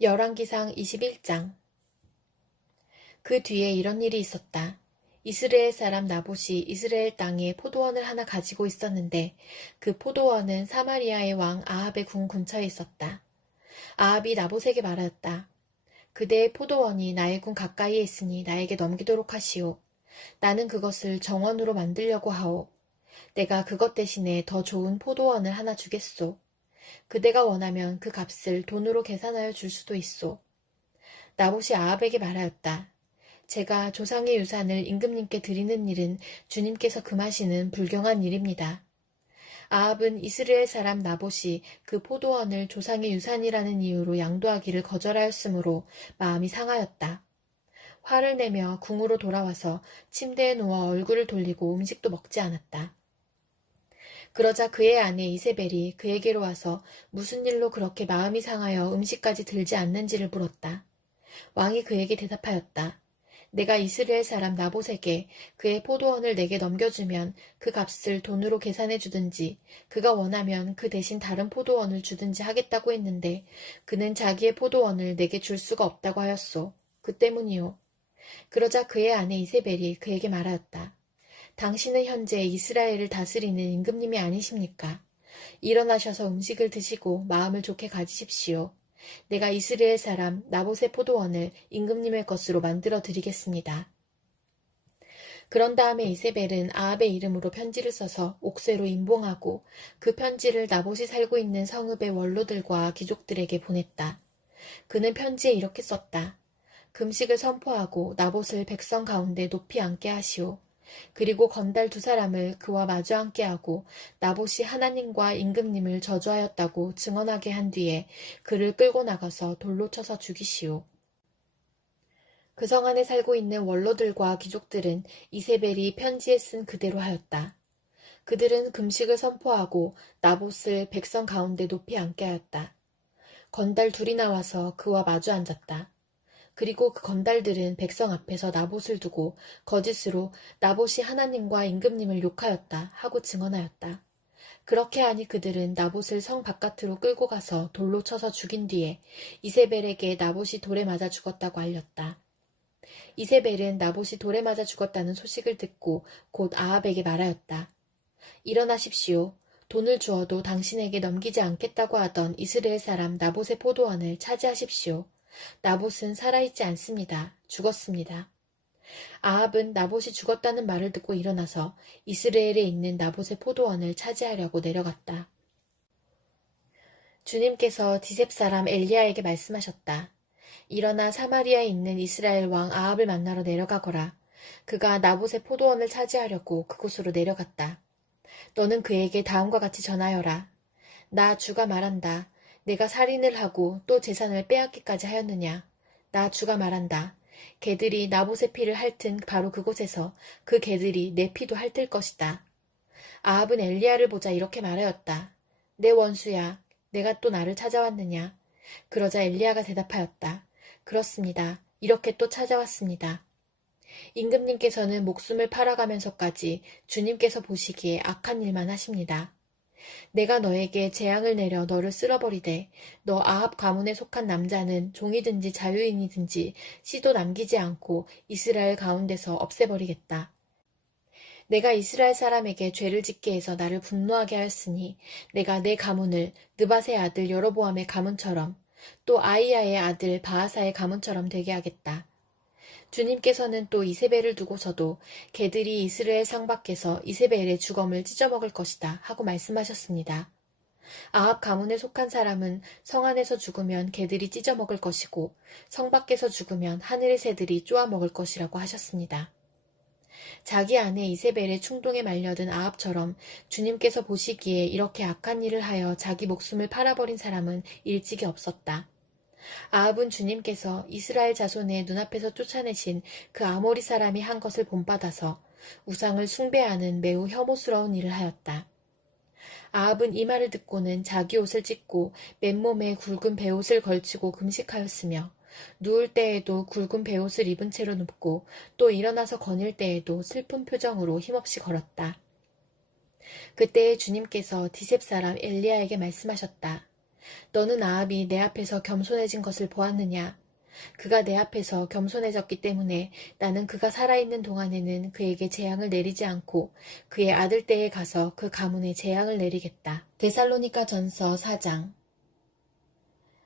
열왕기상 21장. 그 뒤에 이런 일이 있었다. 이스라엘 사람 나봇이 이스라엘 땅에 포도원을 하나 가지고 있었는데 그 포도원은 사마리아의 왕 아합의 궁 근처에 있었다. 아합이 나봇에게 말하였다. 그대의 포도원이 나의 궁 가까이에 있으니 나에게 넘기도록 하시오. 나는 그것을 정원으로 만들려고 하오. 내가 그것 대신에 더 좋은 포도원을 하나 주겠소. 그대가 원하면 그 값을 돈으로 계산하여 줄 수도 있소. 나봇이 아합에게 말하였다. 제가 조상의 유산을 임금님께 드리는 일은 주님께서 금하시는 불경한 일입니다. 아합은 이스라엘 사람 나봇이 그 포도원을 조상의 유산이라는 이유로 양도하기를 거절하였으므로 마음이 상하였다. 화를 내며 궁으로 돌아와서 침대에 누워 얼굴을 돌리고 음식도 먹지 않았다. 그러자 그의 아내 이세벨이 그에게로 와서 무슨 일로 그렇게 마음이 상하여 음식까지 들지 않는지를 물었다. 왕이 그에게 대답하였다. 내가 이스라엘 사람 나봇에게 그의 포도원을 내게 넘겨주면 그 값을 돈으로 계산해 주든지 그가 원하면 그 대신 다른 포도원을 주든지 하겠다고 했는데 그는 자기의 포도원을 내게 줄 수가 없다고 하였소. 그 때문이요. 그러자 그의 아내 이세벨이 그에게 말하였다. 당신은 현재 이스라엘을 다스리는 임금님이 아니십니까? 일어나셔서 음식을 드시고 마음을 좋게 가지십시오. 내가 이스라엘 사람 나봇의 포도원을 임금님의 것으로 만들어 드리겠습니다. 그런 다음에 이세벨은 아합의 이름으로 편지를 써서 옥새로 임봉하고 그 편지를 나봇이 살고 있는 성읍의 원로들과 귀족들에게 보냈다. 그는 편지에 이렇게 썼다. 금식을 선포하고 나봇을 백성 가운데 높이 앉게 하시오. 그리고 건달 2사람을 그와 마주 앉게 하고 나봇이 하나님과 임금님을 저주하였다고 증언하게 한 뒤에 그를 끌고 나가서 돌로 쳐서 죽이시오. 그 성 안에 살고 있는 원로들과 귀족들은 이세벨이 편지에 쓴 그대로 하였다. 그들은 금식을 선포하고 나봇을 백성 가운데 높이 앉게 하였다. 건달 2이 나와서 그와 마주 앉았다. 그리고 그 건달들은 백성 앞에서 나봇을 두고 거짓으로 나봇이 하나님과 임금님을 욕하였다 하고 증언하였다. 그렇게 하니 그들은 나봇을 성 바깥으로 끌고 가서 돌로 쳐서 죽인 뒤에 이세벨에게 나봇이 돌에 맞아 죽었다고 알렸다. 이세벨은 나봇이 돌에 맞아 죽었다는 소식을 듣고 곧 아합에게 말하였다. 일어나십시오. 돈을 주어도 당신에게 넘기지 않겠다고 하던 이스라엘 사람 나봇의 포도원을 차지하십시오. 나봇은 살아있지 않습니다. 죽었습니다. 아합은 나봇이 죽었다는 말을 듣고 일어나서 이스라엘에 있는 나봇의 포도원을 차지하려고 내려갔다. 주님께서 디셉 사람 엘리야에게 말씀하셨다. 일어나 사마리아에 있는 이스라엘 왕 아합을 만나러 내려가거라. 그가 나봇의 포도원을 차지하려고 그곳으로 내려갔다. 너는 그에게 다음과 같이 전하여라. 나 주가 말한다. 내가 살인을 하고 또 재산을 빼앗기까지 하였느냐. 나 주가 말한다. 개들이 나봇의 피를 핥은 바로 그곳에서 그 개들이 내 피도 핥을 것이다. 아합은 엘리야를 보자 이렇게 말하였다. 내 원수야, 내가 또 나를 찾아왔느냐. 그러자 엘리야가 대답하였다. 그렇습니다. 이렇게 또 찾아왔습니다. 임금님께서는 목숨을 팔아가면서까지 주님께서 보시기에 악한 일만 하십니다. 내가 너에게 재앙을 내려 너를 쓸어버리되 너 아합 가문에 속한 남자는 종이든지 자유인이든지 씨도 남기지 않고 이스라엘 가운데서 없애버리겠다. 내가 이스라엘 사람에게 죄를 짓게 해서 나를 분노하게 하였으니 내가 내 가문을 느밧의 아들 여로보암의 가문처럼 또 아이야의 아들 바하사의 가문처럼 되게 하겠다. 주님께서는 또 이세벨을 두고서도 개들이 이스라엘 성 밖에서 이세벨의 주검을 찢어먹을 것이다 하고 말씀하셨습니다. 아합 가문에 속한 사람은 성 안에서 죽으면 개들이 찢어먹을 것이고 성 밖에서 죽으면 하늘의 새들이 쪼아먹을 것이라고 하셨습니다. 자기 아내 이세벨의 충동에 말려든 아합처럼 주님께서 보시기에 이렇게 악한 일을 하여 자기 목숨을 팔아버린 사람은 일찍이 없었다. 아합은 주님께서 이스라엘 자손의 눈앞에서 쫓아내신 그 아모리 사람이 한 것을 본받아서 우상을 숭배하는 매우 혐오스러운 일을 하였다. 아합은 이 말을 듣고는 자기 옷을 찢고 맨몸에 굵은 베옷을 걸치고 금식하였으며 누울 때에도 굵은 베옷을 입은 채로 눕고 또 일어나서 거닐 때에도 슬픈 표정으로 힘없이 걸었다. 그때에 주님께서 디셉 사람 엘리야에게 말씀하셨다. 너는 아합이 내 앞에서 겸손해진 것을 보았느냐? 그가 내 앞에서 겸손해졌기 때문에 나는 그가 살아있는 동안에는 그에게 재앙을 내리지 않고 그의 아들 때에 가서 그 가문에 재앙을 내리겠다. 데살로니가 전서 4장.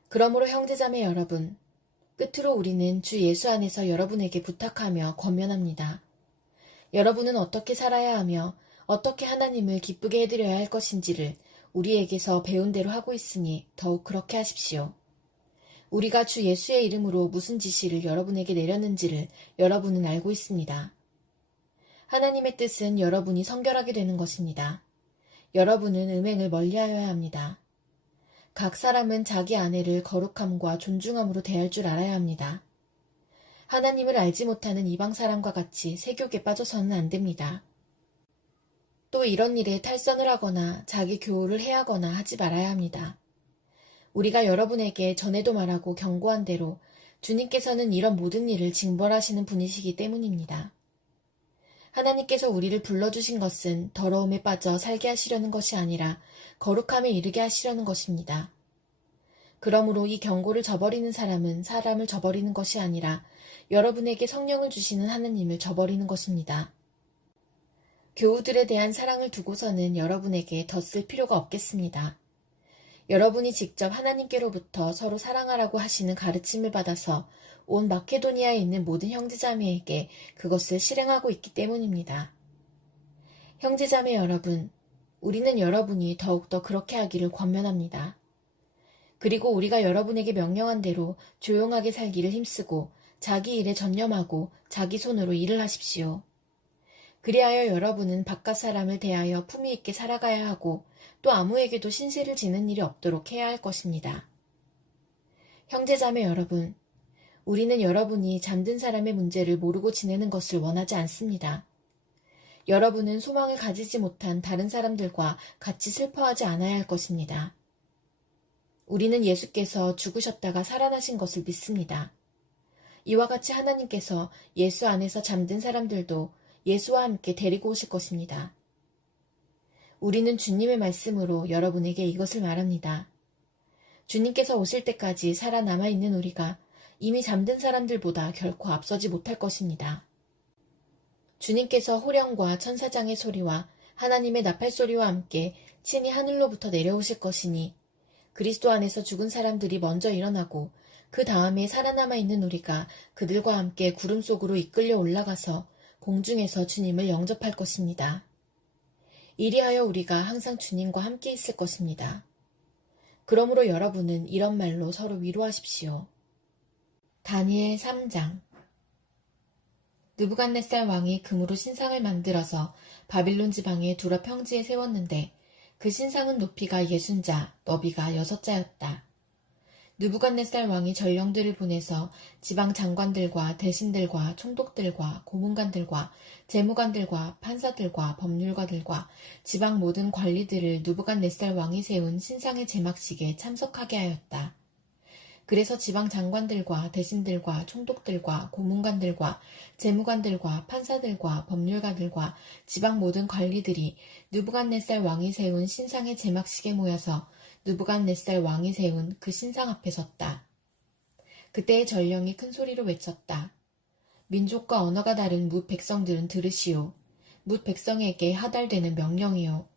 그러므로 형제자매 여러분, 끝으로 우리는 주 예수 안에서 여러분에게 부탁하며 권면합니다. 여러분은 어떻게 살아야 하며 어떻게 하나님을 기쁘게 해드려야 할 것인지를 우리에게서 배운 대로 하고 있으니 더욱 그렇게 하십시오. 우리가 주 예수의 이름으로 무슨 지시를 여러분에게 내렸는지를 여러분은 알고 있습니다. 하나님의 뜻은 여러분이 성결하게 되는 것입니다. 여러분은 음행을 멀리하여야 합니다. 각 사람은 자기 아내를 거룩함과 존중함으로 대할 줄 알아야 합니다. 하나님을 알지 못하는 이방 사람과 같이 세욕에 빠져서는 안 됩니다. 또 이런 일에 탈선을 하거나 자기 교우를 해하거나 하지 말아야 합니다. 우리가 여러분에게 전에도 말하고 경고한 대로 주님께서는 이런 모든 일을 징벌하시는 분이시기 때문입니다. 하나님께서 우리를 불러주신 것은 더러움에 빠져 살게 하시려는 것이 아니라 거룩함에 이르게 하시려는 것입니다. 그러므로 이 경고를 저버리는 사람은 사람을 저버리는 것이 아니라 여러분에게 성령을 주시는 하나님을 저버리는 것입니다. 교우들에 대한 사랑을 두고서는 여러분에게 더 쓸 필요가 없겠습니다. 여러분이 직접 하나님께로부터 서로 사랑하라고 하시는 가르침을 받아서 온 마케도니아에 있는 모든 형제자매에게 그것을 실행하고 있기 때문입니다. 형제자매 여러분, 우리는 여러분이 더욱더 그렇게 하기를 권면합니다. 그리고 우리가 여러분에게 명령한 대로 조용하게 살기를 힘쓰고 자기 일에 전념하고 자기 손으로 일을 하십시오. 그리하여 여러분은 바깥 사람을 대하여 품위 있게 살아가야 하고 또 아무에게도 신세를 지는 일이 없도록 해야 할 것입니다. 형제자매 여러분, 우리는 여러분이 잠든 사람의 문제를 모르고 지내는 것을 원하지 않습니다. 여러분은 소망을 가지지 못한 다른 사람들과 같이 슬퍼하지 않아야 할 것입니다. 우리는 예수께서 죽으셨다가 살아나신 것을 믿습니다. 이와 같이 하나님께서 예수 안에서 잠든 사람들도 예수와 함께 데리고 오실 것입니다. 우리는 주님의 말씀으로 여러분에게 이것을 말합니다. 주님께서 오실 때까지 살아남아 있는 우리가 이미 잠든 사람들보다 결코 앞서지 못할 것입니다. 주님께서 호령과 천사장의 소리와 하나님의 나팔 소리와 함께 친히 하늘로부터 내려오실 것이니 그리스도 안에서 죽은 사람들이 먼저 일어나고 그 다음에 살아남아 있는 우리가 그들과 함께 구름 속으로 이끌려 올라가서 공중에서 주님을 영접할 것입니다. 이리하여 우리가 항상 주님과 함께 있을 것입니다. 그러므로 여러분은 이런 말로 서로 위로하십시오. 다니엘 3장. 느부갓네살 왕이 금으로 신상을 만들어서 바빌론 지방의 두라 평지에 세웠는데 그 신상은 높이가 60자, 너비가 6자였다. 느부갓네살 왕이 전령들을 보내서 지방 장관들과 대신들과 총독들과 고문관들과 재무관들과 판사들과 법률가들과 지방 모든 관리들을 느부갓네살 왕이 세운 신상의 제막식에 참석하게 하였다. 그래서 지방 장관들과 대신들과 총독들과 고문관들과 재무관들과 판사들과 법률가들과 지방 모든 관리들이 느부갓네살 왕이 세운 신상의 제막식에 모여서 느부갓네살 왕이 세운 그 신상 앞에 섰다. 그때의 전령이 큰 소리로 외쳤다. 민족과 언어가 다른 뭇 백성들은 들으시오. 뭇 백성에게 하달되는 명령이요.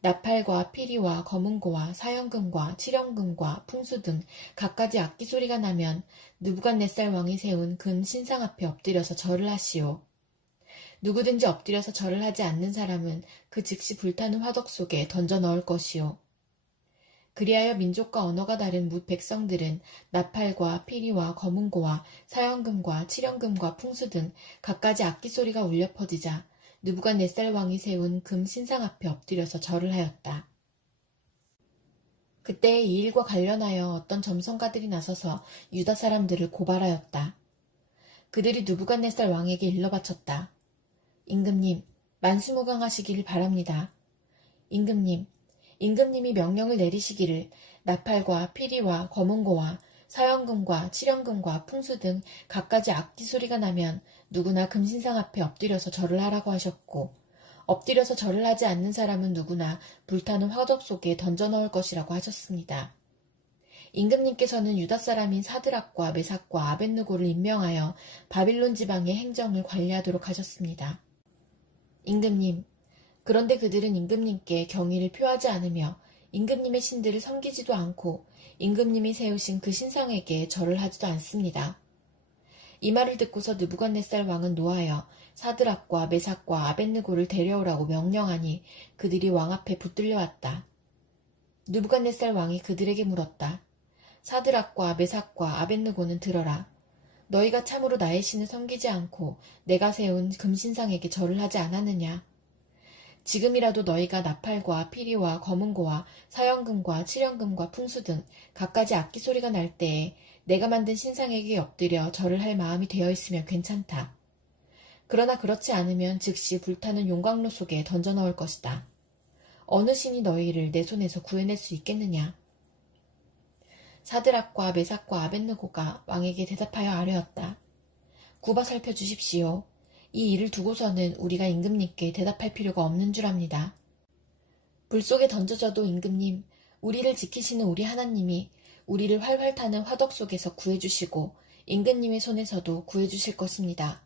나팔과 피리와 검은고와 사형금과 칠형금과 풍수 등 갖가지 악기 소리가 나면 느부갓네살 왕이 세운 근 신상 앞에 엎드려서 절을 하시오. 누구든지 엎드려서 절을 하지 않는 사람은 그 즉시 불타는 화덕 속에 던져 넣을 것이오. 그리하여 민족과 언어가 다른 뭇 백성들은 나팔과 피리와 검은고와 사형금과 칠형금과 풍수 등 갖가지 악기 소리가 울려 퍼지자 느부갓네살 왕이 세운 금 신상 앞에 엎드려서 절을 하였다. 그때 이 일과 관련하여 어떤 점성가들이 나서서 유다 사람들을 고발하였다. 그들이 느부갓네살 왕에게 일러 바쳤다. 임금님, 만수무강하시기를 바랍니다. 임금님이 명령을 내리시기를 나팔과 피리와 검은고와 사형금과 칠형금과 풍수 등 갖가지 악기 소리가 나면 누구나 금신상 앞에 엎드려서 절을 하라고 하셨고 엎드려서 절을 하지 않는 사람은 누구나 불타는 화덕 속에 던져 넣을 것이라고 하셨습니다. 임금님께서는 유다 사람인 사드락과 메삭과 아벳느고를 임명하여 바빌론 지방의 행정을 관리하도록 하셨습니다. 임금님, 그런데 그들은 임금님께 경의를 표하지 않으며 임금님의 신들을 섬기지도 않고 임금님이 세우신 그 신상에게 절을 하지도 않습니다. 이 말을 듣고서 느부갓네살 왕은 노하여 사드락과 메삭과 아벳느고를 데려오라고 명령하니 그들이 왕 앞에 붙들려왔다. 느부갓네살 왕이 그들에게 물었다. 사드락과 메삭과 아벳느고는 들어라. 너희가 참으로 나의 신을 섬기지 않고 내가 세운 금신상에게 절을 하지 않았느냐? 지금이라도 너희가 나팔과 피리와 검은고와 사형금과 칠형금과 풍수 등 갖가지 악기 소리가 날 때에 내가 만든 신상에게 엎드려 절을 할 마음이 되어 있으면 괜찮다. 그러나 그렇지 않으면 즉시 불타는 용광로 속에 던져 넣을 것이다. 어느 신이 너희를 내 손에서 구해낼 수 있겠느냐? 사드락과 메삭과 아벳느고가 왕에게 대답하여 아뢰었다. 굽어 살펴주십시오. 이 일을 두고서는 우리가 임금님께 대답할 필요가 없는 줄 압니다. 불 속에 던져져도 임금님, 우리를 지키시는 우리 하나님이 우리를 활활 타는 화덕 속에서 구해주시고 임금님의 손에서도 구해주실 것입니다.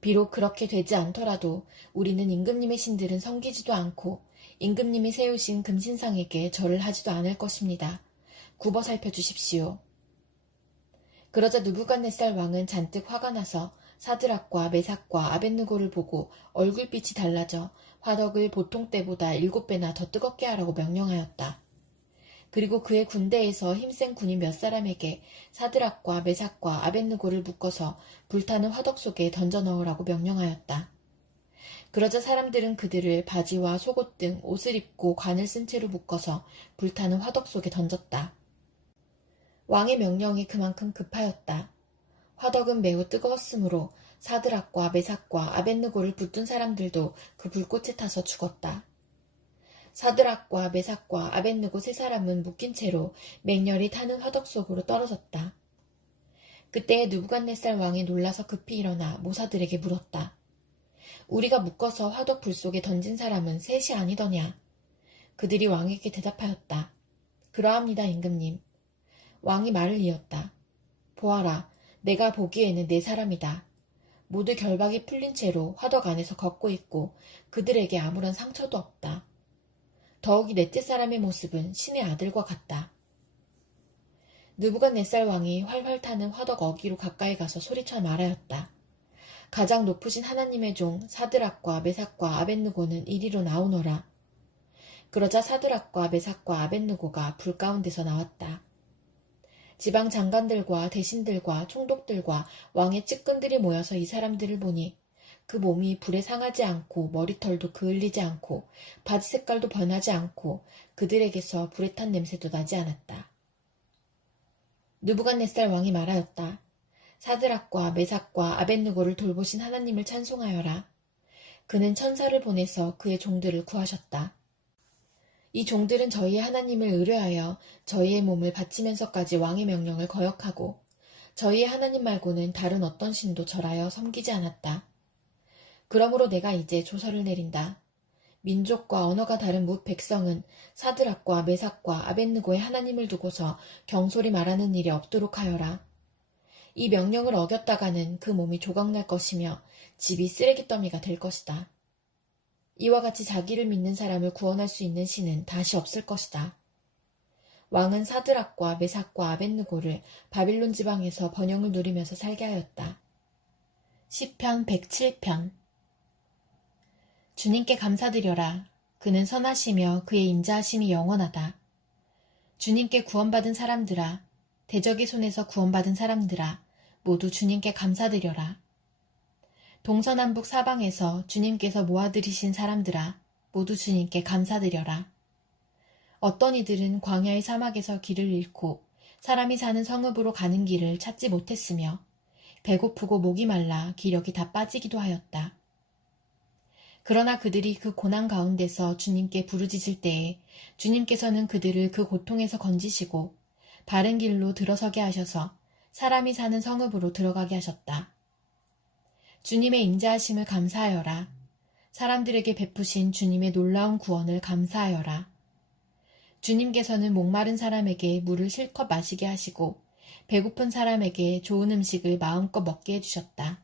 비록 그렇게 되지 않더라도 우리는 임금님의 신들은 섬기지도 않고 임금님이 세우신 금신상에게 절을 하지도 않을 것입니다. 굽어 살펴주십시오. 그러자 느부갓네살 왕은 잔뜩 화가 나서 사드락과 메삭과 아벳느고를 보고 얼굴빛이 달라져 화덕을 보통 때보다 7배나 더 뜨겁게 하라고 명령하였다. 그리고 그의 군대에서 힘센 군인 몇 사람에게 사드락과 메삭과 아벳느고를 묶어서 불타는 화덕 속에 던져 넣으라고 명령하였다. 그러자 사람들은 그들을 바지와 속옷 등 옷을 입고 관을 쓴 채로 묶어서 불타는 화덕 속에 던졌다. 왕의 명령이 그만큼 급하였다. 화덕은 매우 뜨거웠으므로 사드락과 메삭과 아벳느고를 붙든 사람들도 그 불꽃에 타서 죽었다. 사드락과 메삭과 아벳느고 세 사람은 묶인 채로 맹렬히 타는 화덕 속으로 떨어졌다. 그때 느부갓네살 왕이 놀라서 급히 일어나 모사들에게 물었다. 우리가 묶어서 화덕 불 속에 던진 사람은 셋이 아니더냐? 그들이 왕에게 대답하였다. 그러합니다, 임금님. 왕이 말을 이었다. 보아라, 내가 보기에는 네 사람이다. 모두 결박이 풀린 채로 화덕 안에서 걷고 있고 그들에게 아무런 상처도 없다. 더욱이 넷째 사람의 모습은 신의 아들과 같다. 느부갓네살 왕이 활활 타는 화덕 어기로 가까이 가서 소리쳐 말하였다. 가장 높으신 하나님의 종 사드락과 메삭과 아벳느고는 이리로 나오너라. 그러자 사드락과 메삭과 아벳느고가 불 가운데서 나왔다. 지방 장관들과 대신들과 총독들과 왕의 측근들이 모여서 이 사람들을 보니 그 몸이 불에 상하지 않고 머리털도 그을리지 않고 바지 색깔도 변하지 않고 그들에게서 불에 탄 냄새도 나지 않았다. 느부갓네살 왕이 말하였다. 사드락과 메삭과 아벳느고를 돌보신 하나님을 찬송하여라. 그는 천사를 보내서 그의 종들을 구하셨다. 이 종들은 저희의 하나님을 의뢰하여 저희의 몸을 바치면서까지 왕의 명령을 거역하고 저희의 하나님 말고는 다른 어떤 신도 절하여 섬기지 않았다. 그러므로 내가 이제 조서를 내린다. 민족과 언어가 다른 뭇 백성은 사드락과 메삭과 아벳느고의 하나님을 두고서 경솔히 말하는 일이 없도록 하여라. 이 명령을 어겼다가는 그 몸이 조각날 것이며 집이 쓰레기 더미가 될 것이다. 이와 같이 자기를 믿는 사람을 구원할 수 있는 신은 다시 없을 것이다. 왕은 사드락과 메삭과 아벳느고를 바빌론 지방에서 번영을 누리면서 살게 하였다. 시편 107편. 주님께 감사드려라. 그는 선하시며 그의 인자하심이 영원하다. 주님께 구원받은 사람들아, 대적의 손에서 구원받은 사람들아, 모두 주님께 감사드려라. 동서남북 사방에서 주님께서 모아들이신 사람들아, 모두 주님께 감사드려라. 어떤 이들은 광야의 사막에서 길을 잃고 사람이 사는 성읍으로 가는 길을 찾지 못했으며 배고프고 목이 말라 기력이 다 빠지기도 하였다. 그러나 그들이 그 고난 가운데서 주님께 부르짖을 때에 주님께서는 그들을 그 고통에서 건지시고 바른 길로 들어서게 하셔서 사람이 사는 성읍으로 들어가게 하셨다. 주님의 인자하심을 감사하여라. 사람들에게 베푸신 주님의 놀라운 구원을 감사하여라. 주님께서는 목마른 사람에게 물을 실컷 마시게 하시고 배고픈 사람에게 좋은 음식을 마음껏 먹게 해주셨다.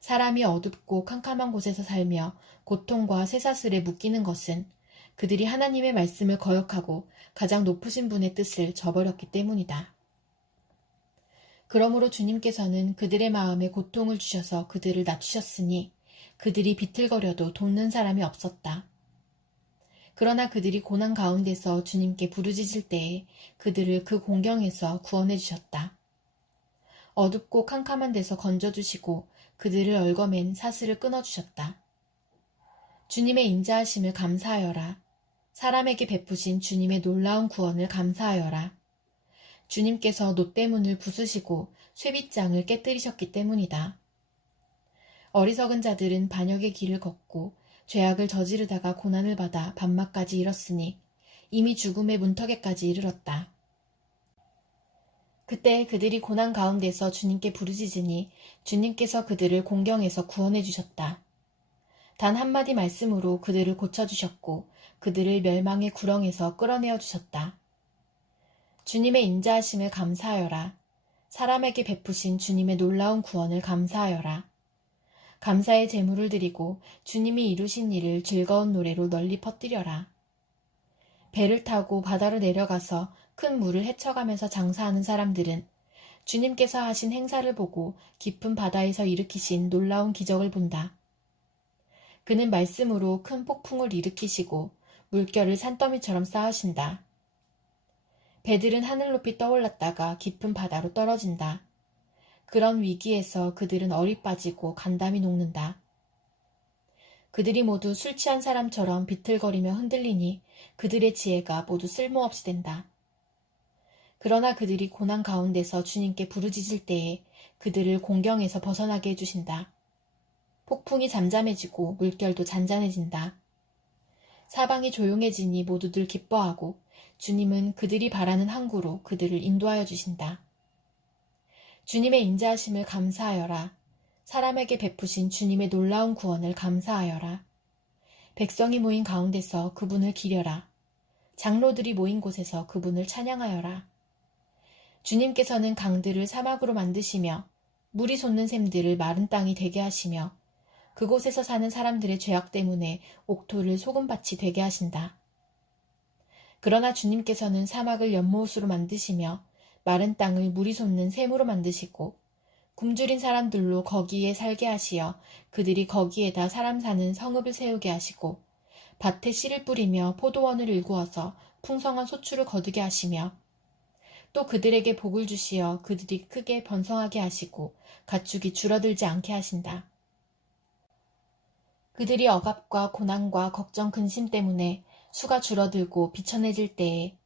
사람이 어둡고 캄캄한 곳에서 살며 고통과 쇠사슬에 묶이는 것은 그들이 하나님의 말씀을 거역하고 가장 높으신 분의 뜻을 저버렸기 때문이다. 그러므로 주님께서는 그들의 마음에 고통을 주셔서 그들을 낮추셨으니 그들이 비틀거려도 돕는 사람이 없었다. 그러나 그들이 고난 가운데서 주님께 부르짖을 때에 그들을 그 공경에서 구원해 주셨다. 어둡고 캄캄한 데서 건져주시고 그들을 얽어맨 사슬을 끊어주셨다. 주님의 인자하심을 감사하여라. 사람에게 베푸신 주님의 놀라운 구원을 감사하여라. 주님께서 놋대문을 부수시고 쇠빗장을 깨뜨리셨기 때문이다. 어리석은 자들은 반역의 길을 걷고 죄악을 저지르다가 고난을 받아 밤낮까지 이뤘으니 이미 죽음의 문턱에까지 이르렀다. 그때 그들이 고난 가운데서 주님께 부르짖으니 주님께서 그들을 공경에서 구원해 주셨다. 단 한마디 말씀으로 그들을 고쳐주셨고 그들을 멸망의 구렁에서 끌어내어 주셨다. 주님의 인자하심을 감사하여라. 사람에게 베푸신 주님의 놀라운 구원을 감사하여라. 감사의 제물을 드리고 주님이 이루신 일을 즐거운 노래로 널리 퍼뜨려라. 배를 타고 바다로 내려가서 큰 물을 헤쳐가면서 장사하는 사람들은 주님께서 하신 행사를 보고 깊은 바다에서 일으키신 놀라운 기적을 본다. 그는 말씀으로 큰 폭풍을 일으키시고 물결을 산더미처럼 쌓으신다. 배들은 하늘 높이 떠올랐다가 깊은 바다로 떨어진다. 그런 위기에서 그들은 얼이 빠지고 간담이 녹는다. 그들이 모두 술 취한 사람처럼 비틀거리며 흔들리니 그들의 지혜가 모두 쓸모없이 된다. 그러나 그들이 고난 가운데서 주님께 부르짖을 때에 그들을 공경에서 벗어나게 해주신다. 폭풍이 잠잠해지고 물결도 잔잔해진다. 사방이 조용해지니 모두들 기뻐하고 주님은 그들이 바라는 항구로 그들을 인도하여 주신다. 주님의 인자하심을 감사하여라. 사람에게 베푸신 주님의 놀라운 구원을 감사하여라. 백성이 모인 가운데서 그분을 기려라. 장로들이 모인 곳에서 그분을 찬양하여라. 주님께서는 강들을 사막으로 만드시며 물이 솟는 샘들을 마른 땅이 되게 하시며 그곳에서 사는 사람들의 죄악 때문에 옥토를 소금밭이 되게 하신다. 그러나 주님께서는 사막을 연못으로 만드시며 마른 땅을 물이 솟는 샘으로 만드시고 굶주린 사람들로 거기에 살게 하시어 그들이 거기에다 사람 사는 성읍을 세우게 하시고 밭에 씨를 뿌리며 포도원을 일구어서 풍성한 소출을 거두게 하시며 또 그들에게 복을 주시어 그들이 크게 번성하게 하시고 가축이 줄어들지 않게 하신다. 그들이 억압과 고난과 걱정 근심 때문에 수가 줄어들고 비천해질 때에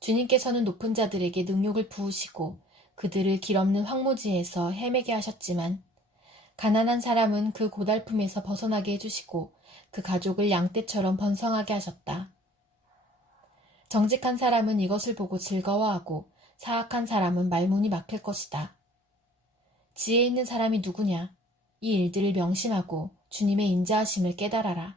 주님께서는 높은 자들에게 능욕을 부으시고 그들을 길 없는 황무지에서 헤매게 하셨지만 가난한 사람은 그 고달픔에서 벗어나게 해주시고 그 가족을 양떼처럼 번성하게 하셨다. 정직한 사람은 이것을 보고 즐거워하고 사악한 사람은 말문이 막힐 것이다. 지혜 있는 사람이 누구냐? 이 일들을 명심하고 주님의 인자하심을 깨달아라.